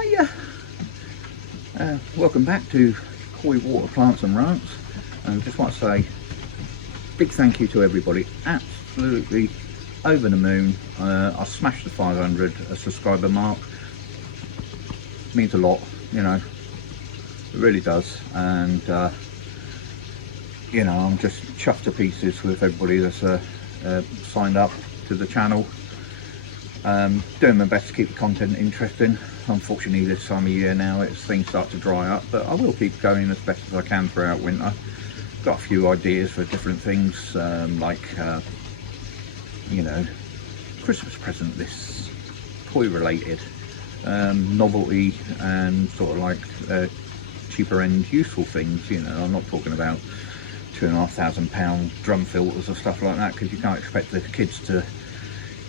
Hiya! Welcome back to Koi Water Plants and Rants. And just want to say big thank you to everybody. Absolutely over the moon. I smashed the 500 subscriber mark. Means a lot, you know, it really does. And you know, I'm just chuffed to pieces with everybody that's signed up to the channel. Doing my best to keep the content interesting. Unfortunately this time of year now things start to dry up, but I will keep going as best as I can throughout winter. Got a few ideas for different things, like you know, Christmas present, this toy related, novelty and sort of like cheaper end useful things. You know, I'm not talking about £2,500 drum filters or stuff like that, because you can't expect the kids to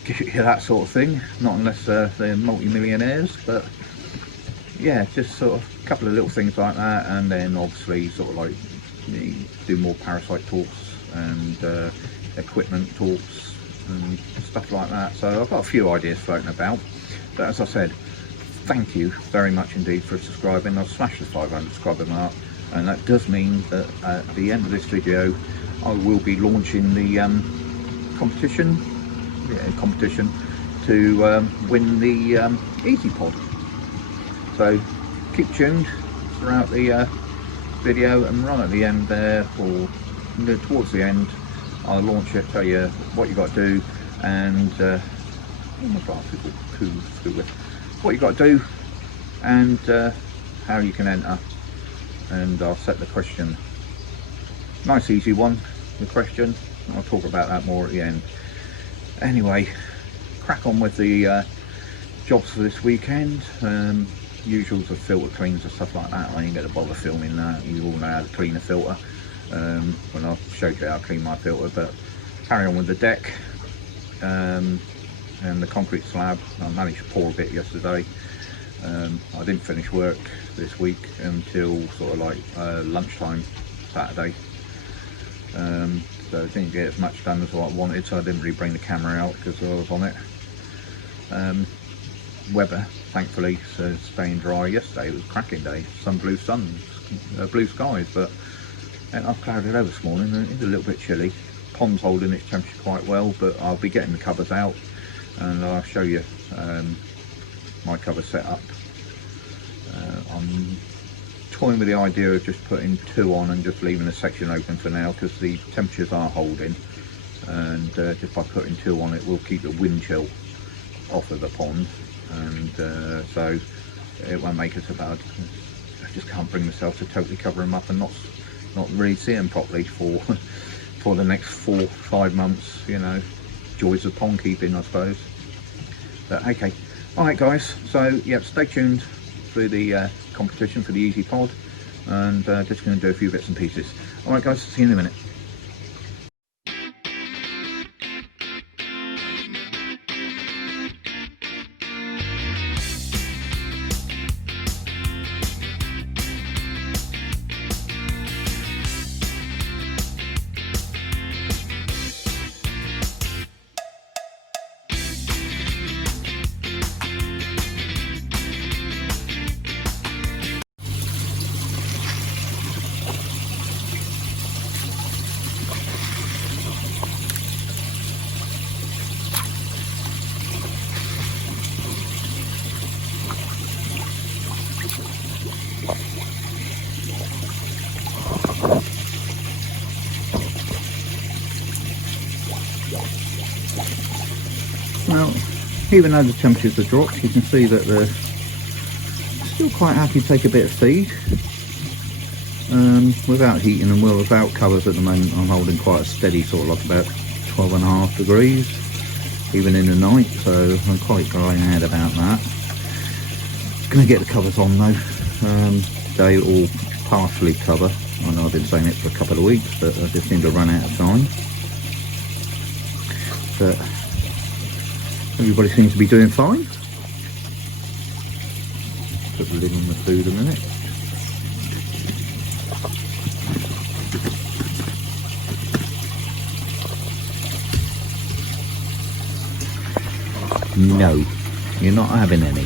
give you that sort of thing, not unless they're multi-millionaires. But yeah, just sort of a couple of little things like that, and then obviously sort of like do more parasite talks and equipment talks and stuff like that. So I've got a few ideas floating about, but as I said, thank you very much indeed for subscribing. I've smashed the 500 subscriber mark, and that does mean that at the end of this video I will be launching the competition to win the Easy Pod. So keep tuned throughout the video, and right at the end there, or towards the end, I'll launch it, tell you what you got to do, and oh my glasses are cool, what you got to do, and how you can enter. And I'll set the question, nice easy one, the question. I'll talk about that more at the end. Anyway, crack on with the jobs for this weekend. Usuals of filter cleans and stuff like that. I ain't going to bother filming that. You all know how to clean a filter when I showed you how to clean my filter. But carry on with the deck and the concrete slab. I managed to pour a bit yesterday. I didn't finish work this week until sort of like lunchtime Saturday. So I didn't get as much done as what I wanted, so I didn't really bring the camera out because I was on it. Weather, thankfully, so staying dry. Yesterday it was a cracking day, blue skies, but I've clouded over this morning and it's a little bit chilly. Pond's holding its temperature quite well, but I'll be getting the covers out and I'll show you my cover setup. I'm toying with the idea of just putting 2 on and just leaving a section open for now, because the temperatures are holding, and just by putting 2 on it will keep the wind chill off of the pond, and so it won't make it so bad. I just can't bring myself to totally cover them up and not really see them properly for the next 4 or 5 months, you know. Joys of pond keeping, I suppose. But okay, alright guys, so yep, stay tuned for the competition for the Easy Pod, and just going to do a few bits and pieces. Alright guys, see you in a minute. Well, even though the temperatures have dropped, you can see that they're still quite happy to take a bit of feed without heating them. Well, without covers at the moment, I'm holding quite a steady sort of like about 12.5 degrees even in the night, so I'm quite glad about that. Gonna get the covers on though. They all partially cover. I know I've been saying it for a couple of weeks, but I just seem to run out of time. But everybody seems to be doing fine. Put the lid on the food a minute. No, you're not having any.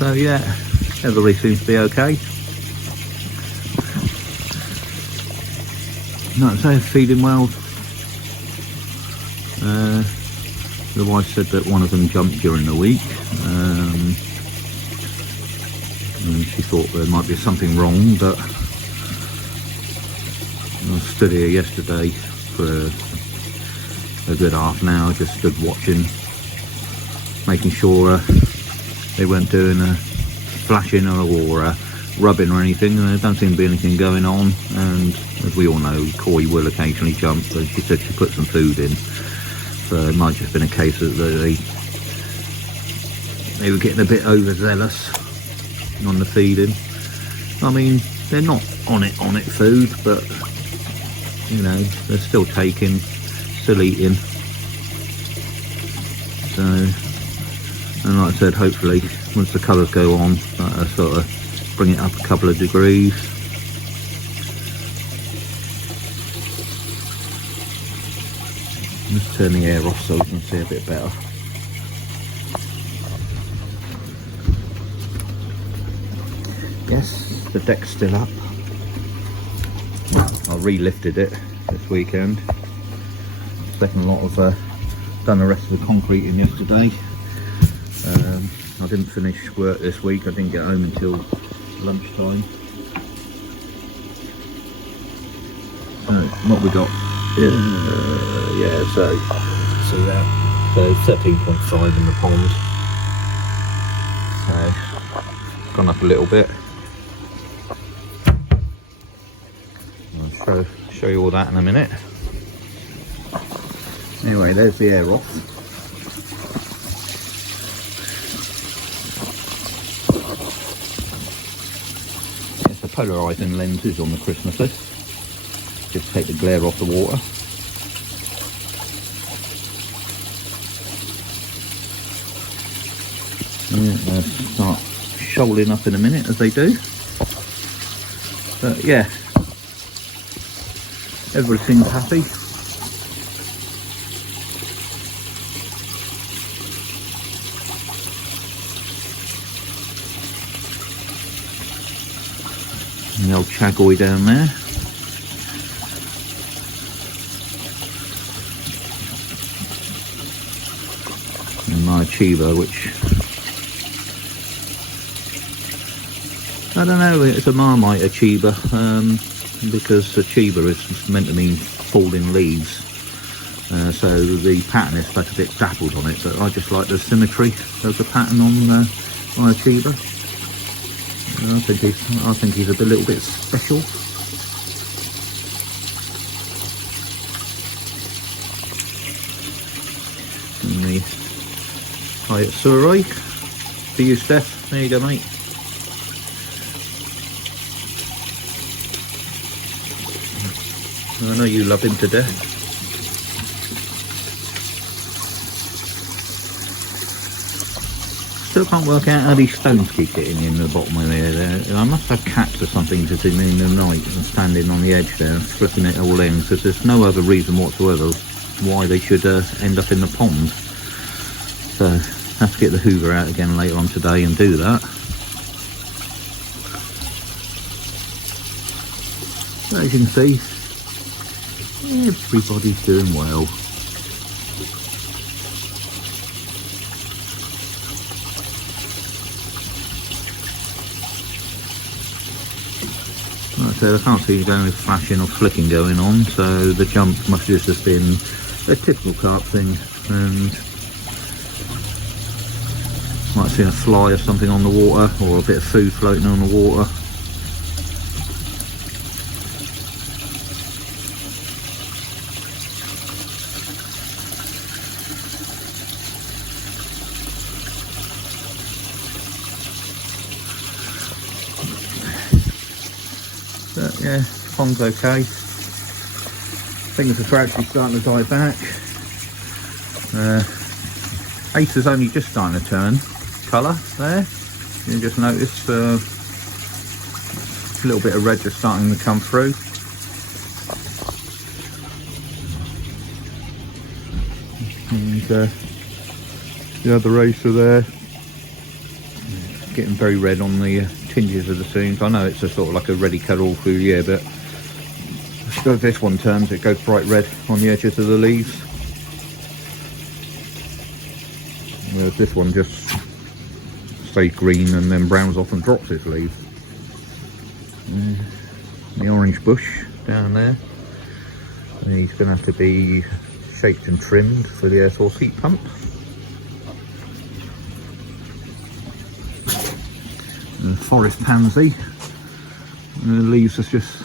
So yeah, everybody seems to be okay. Like I say, feeding well. The wife said that one of them jumped during the week, and she thought there might be something wrong, but I stood here yesterday for a good half an hour, just stood watching, making sure they weren't doing a flashing or a rubbing or anything, and there don't seem to be anything going on. And as we all know, koi will occasionally jump, but she said she put some food in, so it might just been a case that they were getting a bit overzealous on the feeding. I mean, they're not on it food, but you know, they're still taking, still eating. So, and like I said, hopefully once the colours go on, that'll sort of bring it up a couple of degrees. Let's turn the air off so we can see a bit better. Yes, the deck's still up. I re-lifted it this weekend. Second lot of done the rest of the concrete in yesterday. I didn't finish work this week. I didn't get home until lunchtime. What we got? Yeah, so see that. So 13.5 in the pond. So it's gone up a little bit. I'll show you all that in a minute. Anyway, there's the air off. It's the polarising lenses on the Christmases. Just take the glare off the water. Yeah, they'll start shoaling up in a minute, as they do. But yeah, everybody seems happy. And the old chagoy down there. And my achiever, which I don't know, it's a Marmite achiever, because achiever is meant to mean falling leaves, so the pattern is like a bit dappled on it, but I just like the symmetry of the pattern on my achiever. I think he's a little bit special. And the Hyatt Surrey for you, Steph. There you go, mate. I know you love him to death. Still can't work out how these stones keep getting in the bottom of there. I must have cats or something just in the night and standing on the edge there and flipping it all in, because there's no other reason whatsoever why they should end up in the pond. So I have to get the hoover out again later on today and do that. So as you can see, everybody's doing well. Like I said, I can't see any flashing or flicking going on, so the jump must have just been a typical carp thing, and might have seen a fly or something on the water, or a bit of food floating on the water. But yeah, pond's okay. Things are actually starting to die back. Ace is only just starting to turn colour there. You can just notice a little bit of red just starting to come through. And the other racer there, getting very red on the tinges of the seams. I know it's a sort of like a ready cut all through the year, but as this one turns, it goes bright red on the edges of the leaves. Whereas this one just stays green and then browns off and drops its leaves. The orange bush down there, and he's going to have to be shaped and trimmed for the air source heat pump. And forest pansy, and the leaves are just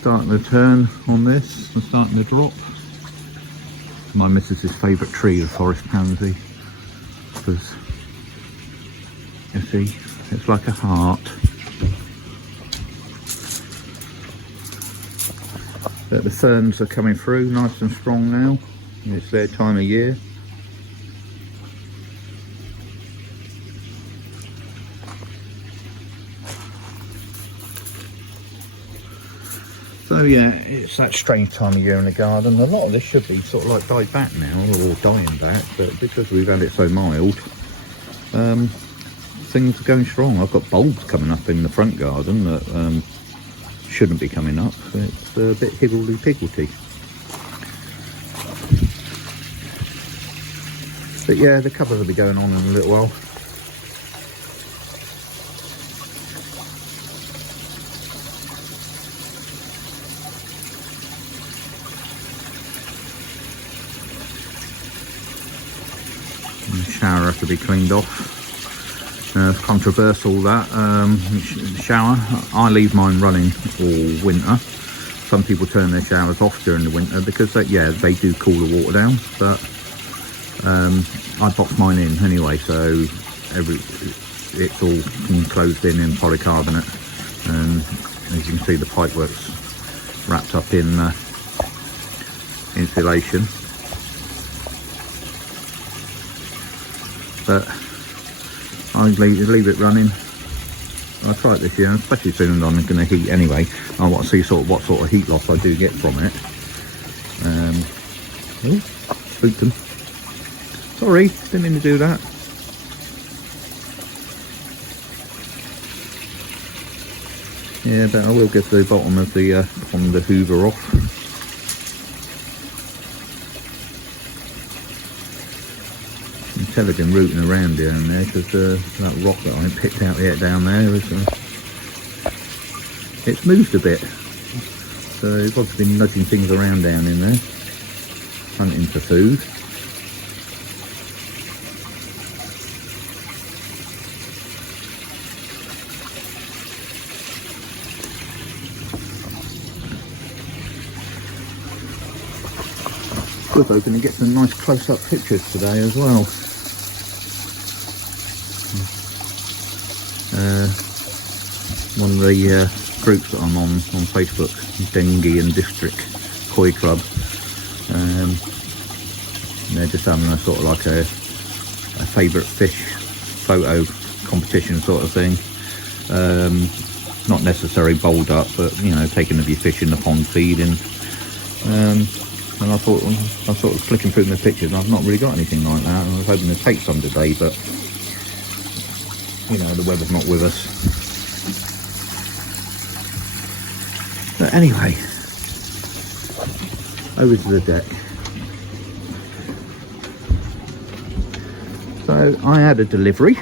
starting to turn on this and starting to drop. My missus's favourite tree, the forest pansy, because you see it's like a heart. But the ferns are coming through nice and strong now, and it's their time of year. So yeah, it's that strange time of year in the garden. A lot of this should be sort of like died back now, or dying back, but because we've had it so mild, things are going strong. I've got bulbs coming up in the front garden that shouldn't be coming up. It's a bit higgledy-piggledy. But yeah, the covers will be going on in a little while. The shower has to be cleaned off. Controversial that shower. I leave mine running all winter. Some people turn their showers off during the winter because yeah, they do cool the water down, but I box mine in anyway, so it's all enclosed in polycarbonate, and as you can see the pipework's wrapped up in insulation. But I leave it running. I'll try it this year, especially soon as I'm going to heat anyway. I want to see what sort of heat loss I do get from it. Oh, spooked them. Sorry, didn't mean to do that. Yeah, but I will get to the bottom of the hoover off. Intelligent rooting around down there, because that rock that I picked out yet down there is it's moved a bit, so it's obviously been nudging things around down in there, hunting for food. We're hoping to get some nice close-up pictures today as well. One of the groups that I'm on Facebook, Dengue and District Koi Club, they're just having a sort of like a favourite fish photo competition sort of thing. Not necessarily bowled up, but you know, taking of your fish in the pond feeding. And I thought, I was sort of flicking through my pictures, and I've not really got anything like that. I was hoping to take some today, but you know, the weather's not with us. But anyway, over to the deck. So I had a delivery.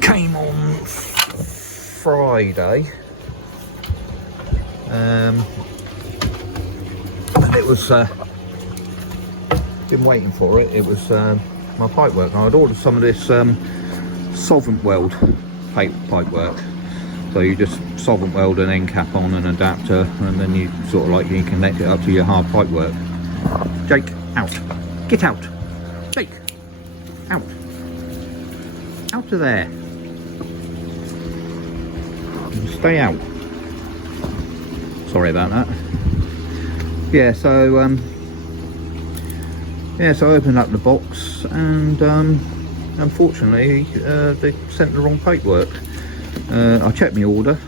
Came on Friday. And it was been waiting for it. It was my pipework. I'd ordered some of this solvent weld pipework. So you just solvent weld an end cap on an adapter, and then you sort of like you connect it up to your hard pipework. Jake, out! Get out! Jake, out! Out of there! Stay out. Sorry about that. Yeah, so yeah, so I opened up the box, and unfortunately they sent the wrong paperwork. I checked my order.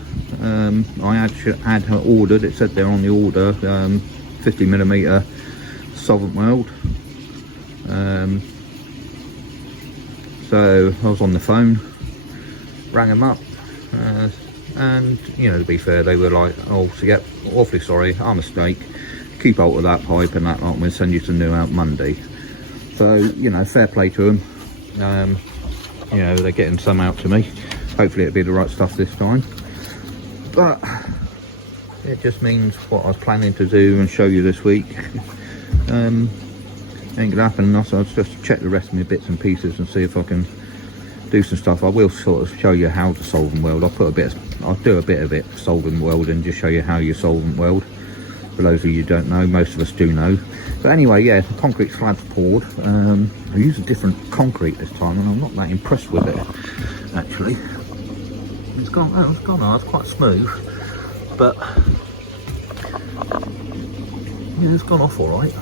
I had ordered, it said there on the order, 50mm solvent weld. So I was on the phone, rang them up, and you know, to be fair, they were like, oh, so yeah, awfully sorry, our mistake, keep hold of that pipe and that lot, we'll send you some new out Monday. So, you know, fair play to them. You know, they're getting some out to me. Hopefully it'll be the right stuff this time. But it just means what I was planning to do and show you this week ain't gonna happen. So I'll just check the rest of my bits and pieces and see if I can do some stuff. I will sort of show you how to solvent weld. I'll do a bit of it solvent weld and just show you how you solvent weld. For those of you who don't know, most of us do know. But anyway, yeah, the concrete slab's poured. I used a different concrete this time, and I'm not that impressed with it. Actually, it's gone hard, it's quite smooth, but yeah, it's gone off all right.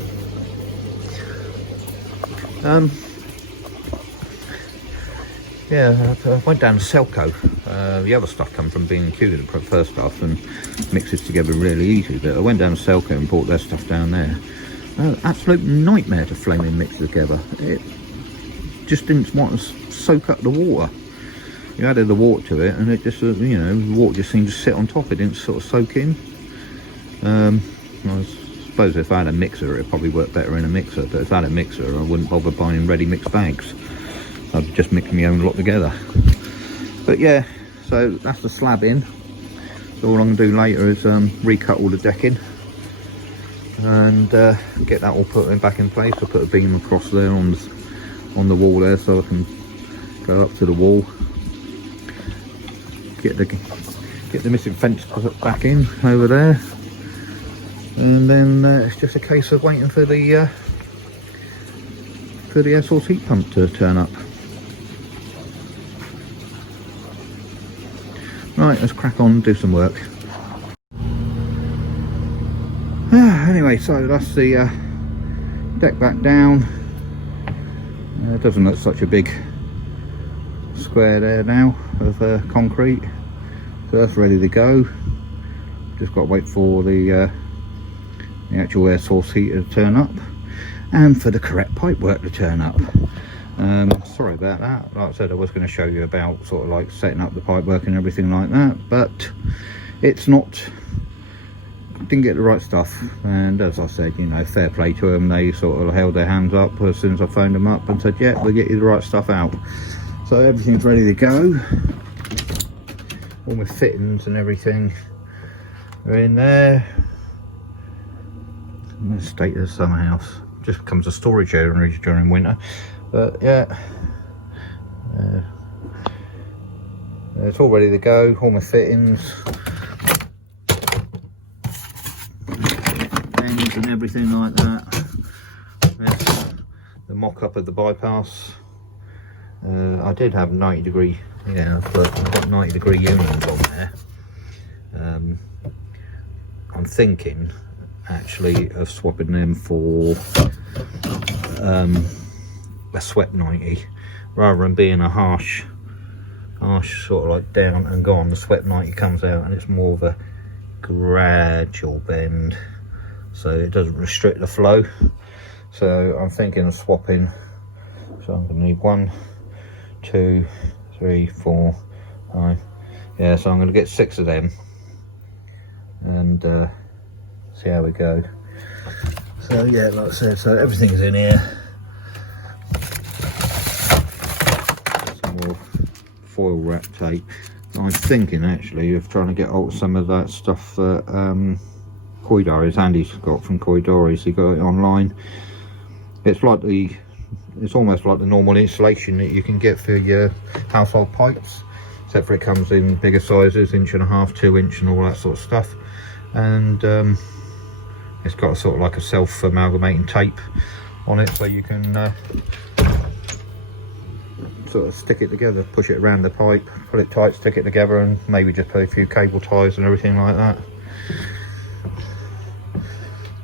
Yeah, I went down to Selco. The other stuff come from B&Q, the first stuff, and mixes together really easy. But I went down to Selco and bought their stuff down there. Absolute nightmare to flaming mix together. It just didn't want to soak up the water. You added the water to it, and it just, you know, the water just seemed to sit on top. It didn't sort of soak in. I suppose if I had a mixer, it'd probably work better in a mixer. But if I had a mixer, I wouldn't bother buying ready mixed bags. I'd just mix my own lot together. But yeah, so that's the slab in. So all I'm going to do later is recut all the decking and get that all put back in place. I'll put a beam across there on the wall there, so I can go up to the wall, get the missing fence put back in over there, and then it's just a case of waiting for the air source heat pump to turn up. Right, let's crack on and do some work. Anyway, so that's the deck back down. It doesn't look such a big square there now of concrete. So that's ready to go. Just got to wait for the actual air source heater to turn up and for the correct pipe work to turn up. Sorry about that. Like I said, I was going to show you about sort of like setting up the pipe work and everything like that, but it's not, didn't get the right stuff. And as I said, you know, fair play to them, they sort of held their hands up as soon as I phoned them up and said, yeah, we'll get you the right stuff out. So everything's ready to go. All my fittings and everything are in there. In the state of the summer house, just becomes a storage area during winter. But yeah, it's all ready to go. All my fittings, ends and everything like that. There's the mock-up of the bypass. I did have 90 degree, yeah, I've got 90 degree unions on there. I'm thinking actually of swapping them for a swept 90, rather than being a harsh sort of like down and gone. The swept 90 comes out and it's more of a gradual bend, so it doesn't restrict the flow. So I'm thinking of swapping. So I'm going to need 1, 2, 3, 4, 5. Yeah, so I'm going to get 6 of them and see how we go. So yeah, like I said, so everything's in here. Some more foil wrap tape. I'm thinking actually of trying to get hold of some of that stuff that Koidari's Andy's got from Koidari's. He got it online. It's almost like the normal insulation that you can get for your household pipes, except for it comes in bigger sizes, 1.5 inch, 2 inch and all that sort of stuff. And it's got a sort of like a self-amalgamating tape on it, so you can sort of stick it together, push it around the pipe, pull it tight, stick it together, and maybe just put a few cable ties and everything like that.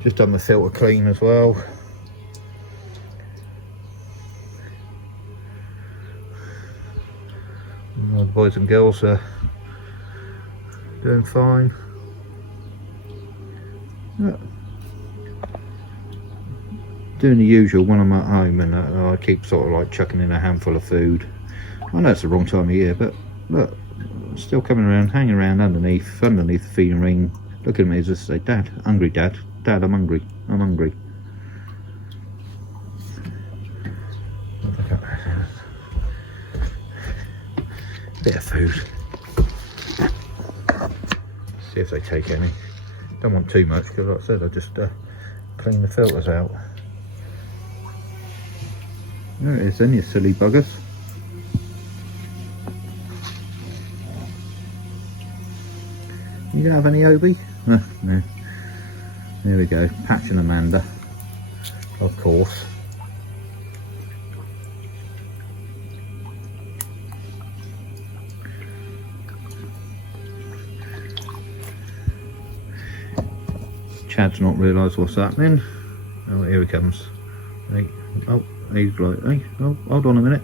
Just done the filter clean as well. The boys and girls are doing fine. Yeah. doing the usual when I'm at home, and I keep sort of like chucking in a handful of food. I know it's the wrong time of year, but look, still coming around, hanging around underneath the feeding ring, looking at me as if to say, Dad, hungry, Dad, I'm hungry, I'm hungry. Bit of food. See if they take any. Don't want too much because, like I said, I just clean the filters out. There it is then, you silly buggers. You gonna have any Obi? No. There we go, Patch and Amanda, of course. Chad's not realised what's happening. Oh, here he comes. Hey, oh, he's like, hey, oh, hold on a minute.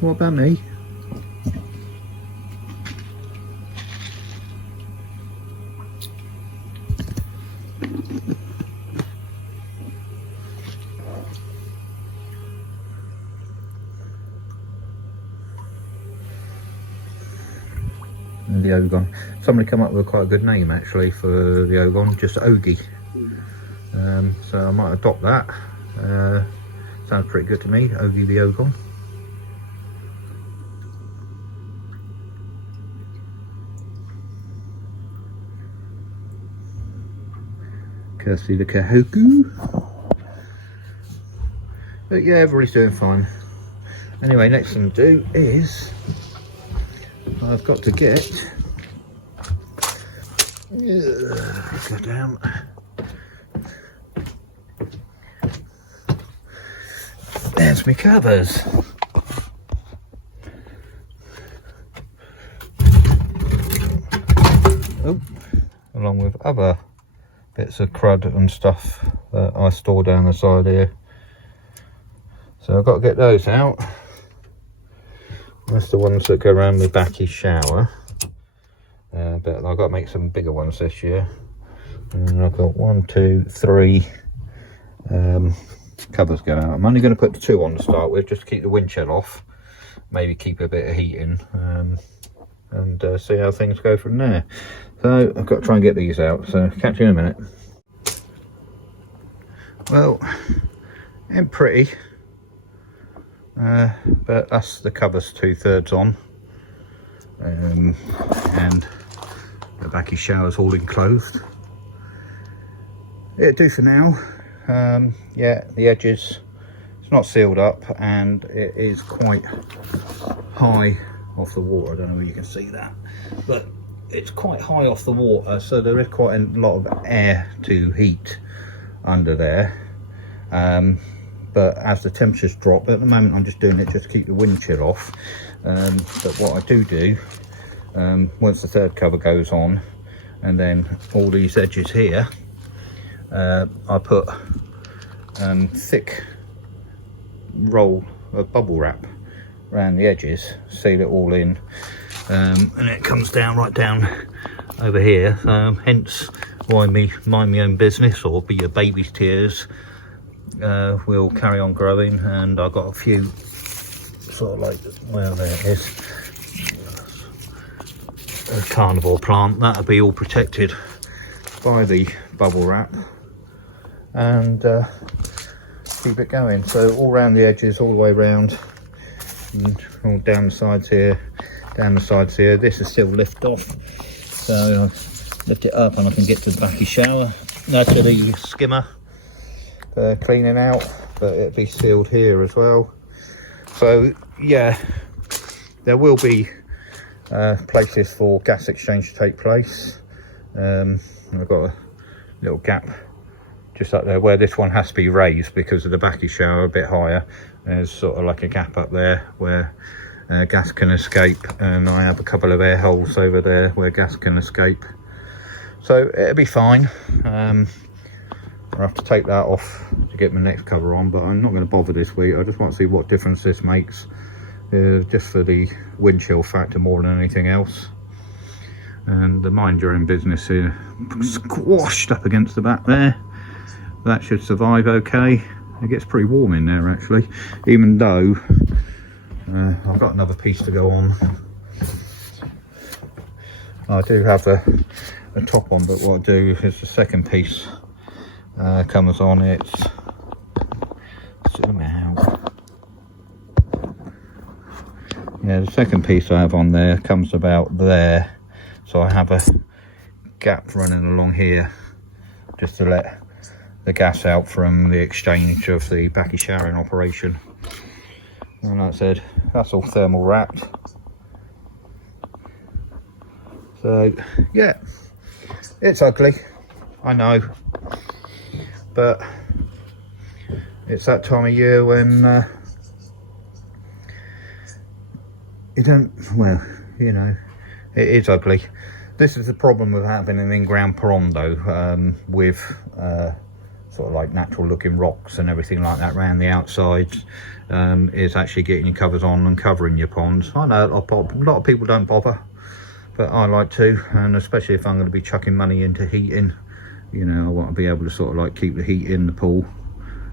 What about me? The Ogon. Somebody come up with quite a good name actually for the Ogon, just Ogie. So I might adopt that. Sounds pretty good to me, Ogie the Ogon. Kirsty the Kahoku. But yeah, everybody's doing fine. Anyway, next thing to do is I've got to get go down. There's my covers. Oh, along with other bits of crud and stuff that I store down the side here. So I've got to get those out. That's the ones that go around my backy shower. But I've got to make some bigger ones this year. And I've got 1, 2, 3 covers going out. I'm only going to put 2 on to start with, just to keep the wind chill off. Maybe keep a bit of heat in. And see how things go from there. So I've got to try and get these out. So catch you in a minute. Well, ain't pretty. But that's the covers 2/3 on, and the backy shower's all enclosed. It'll do for now. Yeah, the edges, it's not sealed up, and it is quite high off the water. I don't know if you can see that, but it's quite high off the water, so there is quite a lot of air to heat under there. But as the temperatures drop, at the moment I'm just doing it just to keep the wind chill off. But what I do, once the 3rd cover goes on, and then all these edges here, I put thick roll of bubble wrap around the edges, seal it all in, and it comes down right down over here. Hence why me mind my own business, or be your baby's tears, will carry on growing. And I've got a few sort of like, well, there it is, a carnivore plant that'll be all protected by the bubble wrap, and keep it going. So all around the edges, all the way around, and all down the sides here, down the sides here. This is still lift off, so I lift it up and I can get to the backy shower, to the skimmer, cleaning out, but it'll be sealed here as well. So yeah, there will be places for gas exchange to take place. I've got a little gap just up there where this one has to be raised because of the backy shower a bit higher. There's sort of like a gap up there where gas can escape, and I have a couple of air holes over there where gas can escape, so it'll be fine. I'll have to take that off to get my next cover on, but I'm not going to bother this week. I just want to see what difference this makes, just for the wind chill factor more than anything else. And the mind your own business here, squashed up against the back there. that should survive okay. It gets pretty warm in there actually, even though I've got another piece to go on. I do have a top on, but what I do is the second piece comes on. It's zoom out. Yeah, the second piece I have on there comes about there, so I have a gap running along here just to let the gas out from the exchange of the backy showering operation. And like I said, that's all thermal wrapped. So yeah, it's ugly, I know, but it's that time of year when you don't, well, you know, it is ugly. This is the problem with having an in-ground pond though, with sort of like natural looking rocks and everything like that around the outsides, is actually getting your covers on and covering your ponds. I know a lot of people don't bother, but I like to, and especially if I'm going to be chucking money into heating, you know, I want to be able to sort of like keep the heat in the pool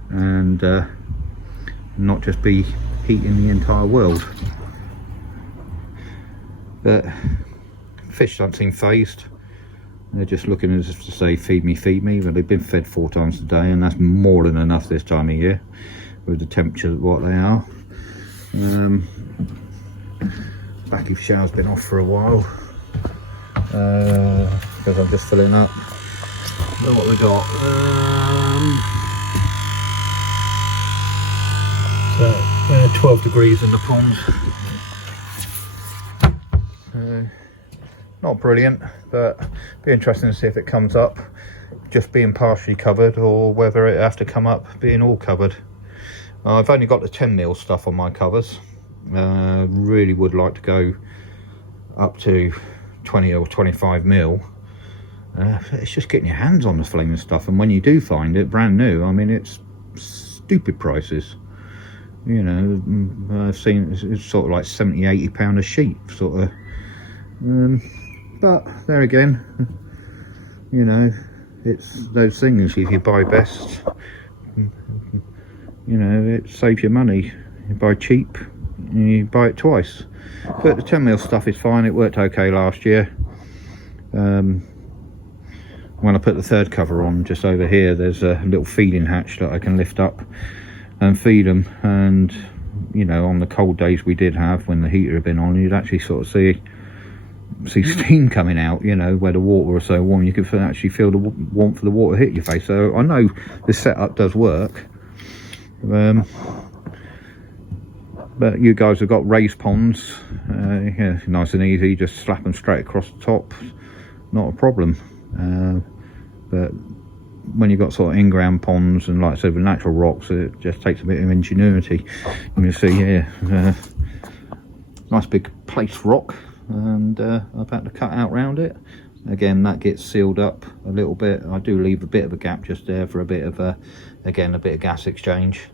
and not just be heating the entire world. But fish don't seem phased. They're just looking as if to say feed me, but they've been fed 4 times a day, and that's more than enough this time of year with the temperatures what they are. Backy shower's been off for a while because I'm just filling up. Look what we got. So 12 degrees in the pond. Not brilliant, but be interesting to see if it comes up just being partially covered or whether it have to come up being all covered. I've only got the 10mm stuff on my covers. Really would like to go up to 20 or 25mm. It's just getting your hands on the flaming stuff, and when you do find it brand new, I mean, it's stupid prices. You know, I've seen it's sort of like £70–80 a sheet sort of. But there again, you know, it's those things. If you buy best, you know, it saves you money. You buy cheap, you buy it twice. But the 10mm stuff is fine. It worked okay last year. When I put the third cover on, just over here, there's a little feeding hatch that I can lift up and feed them. And you know, on the cold days we did have, when the heater had been on, you'd actually sort of see steam coming out, you know, where the water was so warm you could actually feel the warmth of the water hit your face. So I know this setup does work, but you guys have got raised ponds, yeah, nice and easy, just slap them straight across the top, not a problem. But when you've got sort of in-ground ponds and like I said with natural rocks, it just takes a bit of ingenuity. You can see here, nice big place rock, and I've had to cut out round it. Again, that gets sealed up a little bit. I do leave a bit of a gap just there for a bit of again, a bit of gas exchange.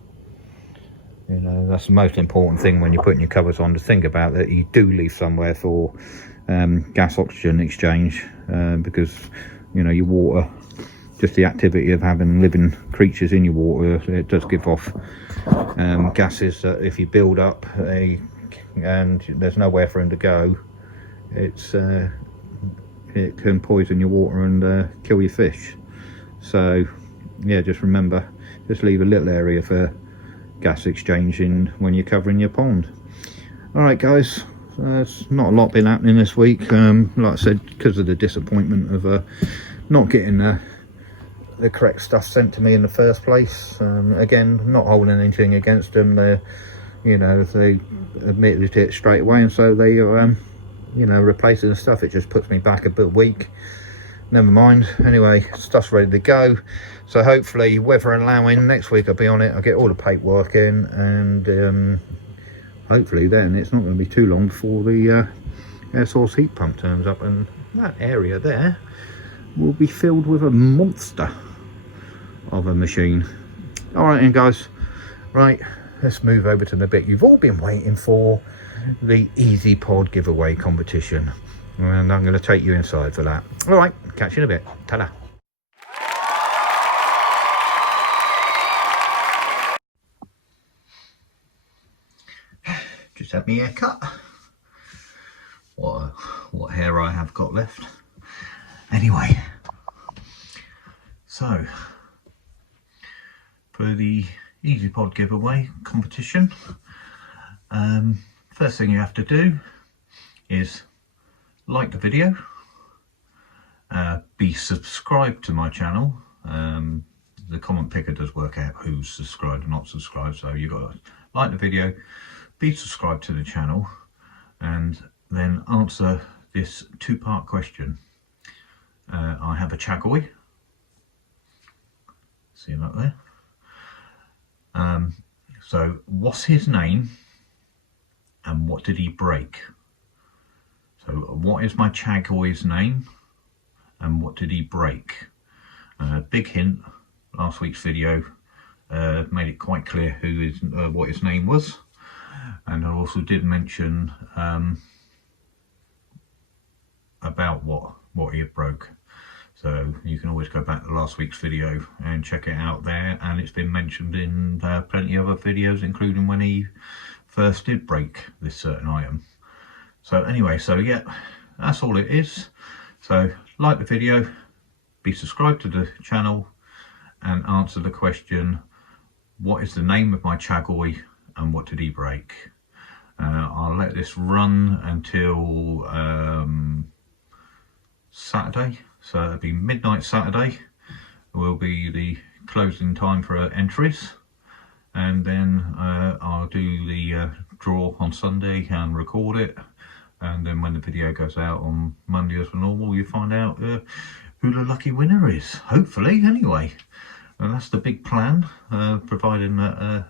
You know, that's the most important thing when you're putting your covers on, to think about that you do leave somewhere for gas oxygen exchange, because you know, your water, just the activity of having living creatures in your water, it does give off gases that if you build up and there's nowhere for them to go, it can poison your water and kill your fish. So yeah, just remember, just leave a little area for gas exchange in when you're covering your pond. All right guys, there's not a lot been happening this week, like I said, because of the disappointment of not getting the correct stuff sent to me in the first place. Again, not holding anything against them. They're, you know, they admitted it straight away, and so they you know, replacing the stuff. It just puts me back a bit weak. Never mind. Anyway, stuff's ready to go, so hopefully, weather allowing, next week I'll be on it. I'll get all the paperwork in, and hopefully then it's not going to be too long before the air source heat pump turns up, and that area there will be filled with a monster of a machine. All right then guys, right, let's move over to the bit you've all been waiting for, the Easy Pod giveaway competition, and I'm going to take you inside for that. All right, catch you in a bit. Ta-da. had my hair cut. What hair I have got left. Anyway, so for the EasyPod giveaway competition, first thing you have to do is like the video, be subscribed to my channel. The comment picker does work out who's subscribed and not subscribed, so you've got to like the video, be subscribed to the channel, and then answer this two-part question. I have a Chagoi, see that there. So what's his name and what did he break? So what is my Chagoi's name and what did he break? Big hint, last week's video made it quite clear what his name was, and I also did mention about what he had broke. So you can always go back to last week's video and check it out there, and it's been mentioned in plenty of other videos, including when he first did break this certain item. So anyway, so yeah, that's all it is. So like the video, be subscribed to the channel, and answer the question, what is the name of my Chagoi and what did he break? I'll let this run until Saturday, so it'll be midnight Saturday will be the closing time for entries, and then I'll do the draw on Sunday and record it, and then when the video goes out on Monday as normal, you find out who the lucky winner is, hopefully anyway. And that's the big plan, providing that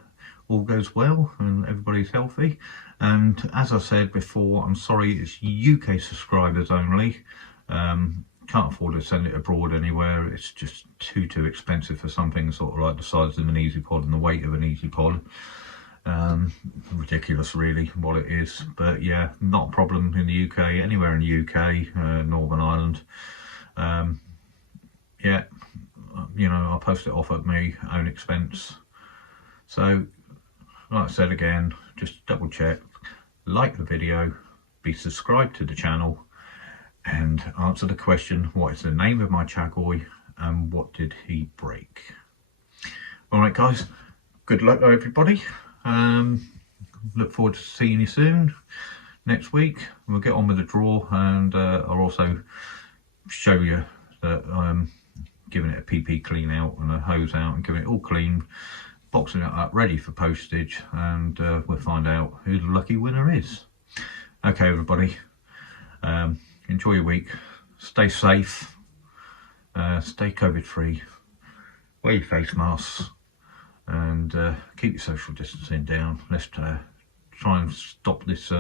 all goes well and everybody's healthy. And as I said before, I'm sorry, it's UK subscribers only. Can't afford to send it abroad anywhere. It's just too expensive for something sort of like the size of an EasyPod and the weight of an EasyPod. Ridiculous really what it is, but yeah, not a problem in the UK, anywhere in the UK, Northern Ireland. Yeah, you know, I'll post it off at my own expense. So like I said again, just double check, like the video, be subscribed to the channel, and answer the question, what is the name of my Chagoi and what did he break? Alright guys, good luck everybody. Look forward to seeing you soon next week. We'll get on with the draw, and I'll also show you that I'm giving it a PP clean out and a hose out and giving it all clean, boxing it up ready for postage, and we'll find out who the lucky winner is. Okay everybody, enjoy your week, stay safe, stay COVID free, wear your face masks, and keep your social distancing down. Let's try and stop this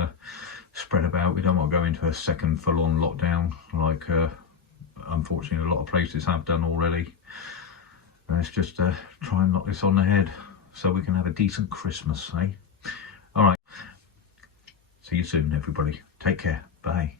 spread about. We don't want to go into a second full-on lockdown like unfortunately a lot of places have done already. Let's just try and knock this on the head so we can have a decent Christmas, eh? Alright, see you soon everybody, take care, bye.